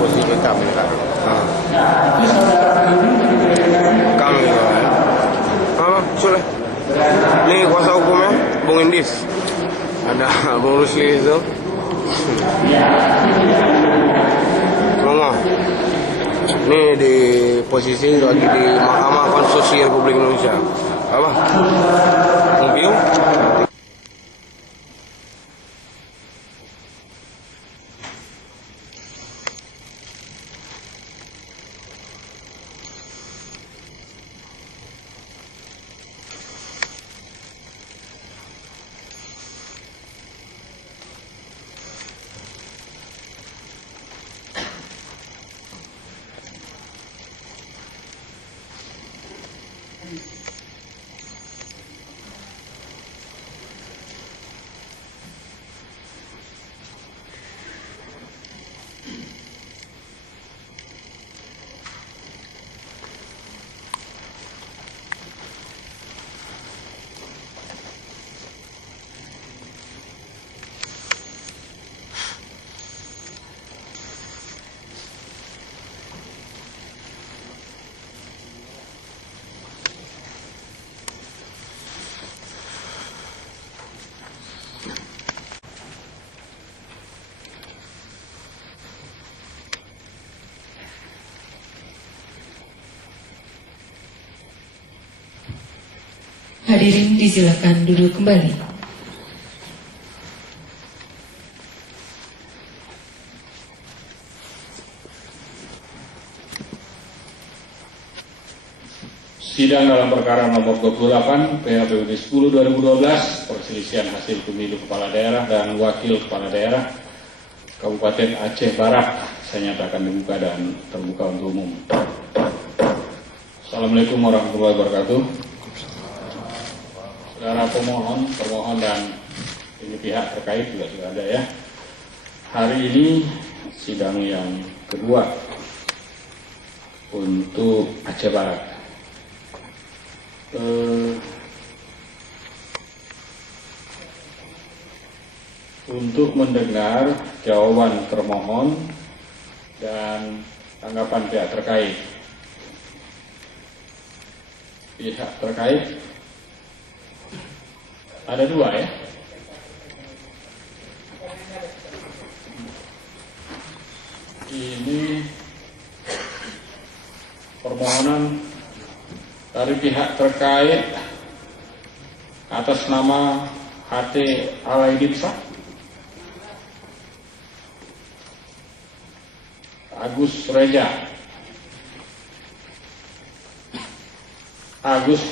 posisi kami kan. Kami kan. Sudah. Ini kuasa hukumnya Bung Indis. Ada Bung Rusli itu. Ngomong. Ini di posisi lagi di Mahkamah Konstitusi Republik Indonesia. Apa? Mobil? Hadirin disilakan duduk kembali. Sidang dalam perkara nomor 28 PHPUD 10/2012 perselisihan hasil pemilu kepala daerah dan wakil kepala daerah Kabupaten Aceh Barat saya nyatakan dibuka dan terbuka untuk umum. Assalamualaikum warahmatullahi wabarakatuh. Saudara pemohon, termohon dan ini pihak terkait juga sudah ada ya. Hari ini sidang yang kedua untuk Aceh Barat. Untuk mendengar jawaban termohon dan tanggapan pihak terkait. Pihak terkait ada dua ya. Ini permohonan dari pihak terkait atas nama HT Alaidipsa Agus Reja Agus